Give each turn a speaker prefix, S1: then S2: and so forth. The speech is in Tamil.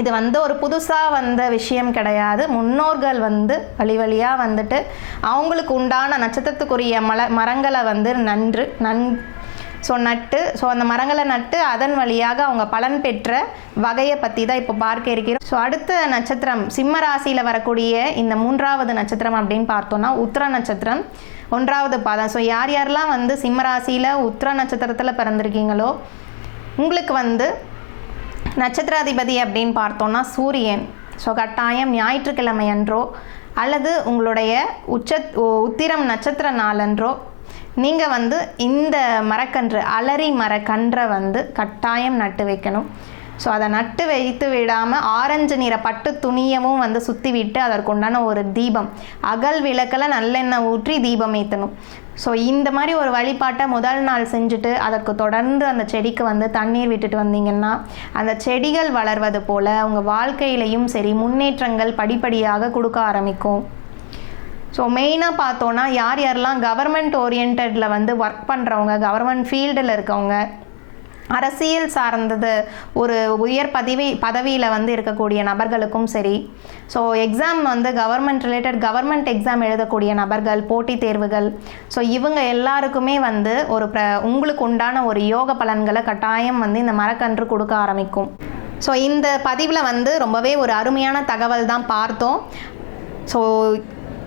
S1: இது வந்து ஒரு புதுசாக வந்த விஷயம் கிடையாது. முன்னோர்கள் வந்து வழி வழியாக வந்துட்டு அவங்களுக்கு உண்டான நட்சத்திரத்துக்குரிய மல மரங்களை வந்து நன்று நன் ஸோ நட்டு ஸோ அந்த மரங்களை நட்டு அதன் வழியாக அவங்க பலன் பெற்ற வகையை பற்றி தான் இப்போ பார்க்க இருக்கிறோம். ஸோ அடுத்த நட்சத்திரம் சிம்ம ராசியில் வரக்கூடிய இந்த மூன்றாவது நட்சத்திரம் அப்படின்னு பார்த்தோன்னா உத்திர நட்சத்திரம் ஒன்றாவது பாதம். ஸோ யார் யாரெல்லாம் வந்து சிம்ம ராசியில் உத்திர நட்சத்திரத்தில் பிறந்திருக்கீங்களோ உங்களுக்கு வந்து நட்சத்திராதிபதி அப்படின்னு பார்த்தோன்னா சூரியன். ஸோ கட்டாயம் ஞாயிற்றுக்கிழமை அன்றோ அல்லது உங்களுடைய உச்ச உத்திரம் நட்சத்திர நாளன்றோ நீங்கள் வந்து இந்த மரக்கன்று அலரி மரக்கன்றை வந்து கட்டாயம் நட்டு வைக்கணும். ஸோ அதை நட்டு வைத்து விடாமல் ஆரஞ்சு நிற பட்டு துணியமும் வந்து சுற்றி விட்டு அதற்குண்டான ஒரு தீபம். அகல் விளக்கில் நல்லெண்ணெய் ஊற்றி தீபம் ஏற்றணும் ஸோ இந்த மாதிரி ஒரு வழிபாட்டை முதல் நாள் செஞ்சுட்டு அதற்கு தொடர்ந்து அந்த செடிக்கு வந்து தண்ணீர் விட்டுட்டு வந்தீங்கன்னா அந்த செடிகள் வளர்வது போல் உங்கள் வாழ்க்கையிலையும் சரி முன்னேற்றங்கள் படிப்படியாக கொடுக்க ஆரம்பிக்கும். ஸோ மெயினாக பார்த்தோன்னா யார் யாரெல்லாம் கவர்மெண்ட் ஓரியன்டில் வந்து ஒர்க் பண்ணுறவங்க கவர்மெண்ட் ஃபீல்டில் இருக்கவங்க அரசியல் சார்ந்தது ஒரு உயர் பதவி பதவியில் வந்து இருக்கக்கூடிய நபர்களுக்கும் சரி. ஸோ எக்ஸாம் வந்து கவர்மெண்ட் ரிலேட்டட் கவர்மெண்ட் எக்ஸாம் எழுதக்கூடிய நபர்கள் போட்டித் தேர்வுகள். ஸோ இவங்க எல்லாருக்குமே வந்து ஒரு ப்ர உங்களுக்கு உண்டான ஒரு யோக பலன்களை கட்டாயம் வந்து இந்த மரக்கன்று கொடுக்க ஆரம்பிக்கும். ஸோ இந்த பதிவில் வந்து ரொம்பவே ஒரு அருமையான தகவல் தான் பார்த்தோம். ஸோ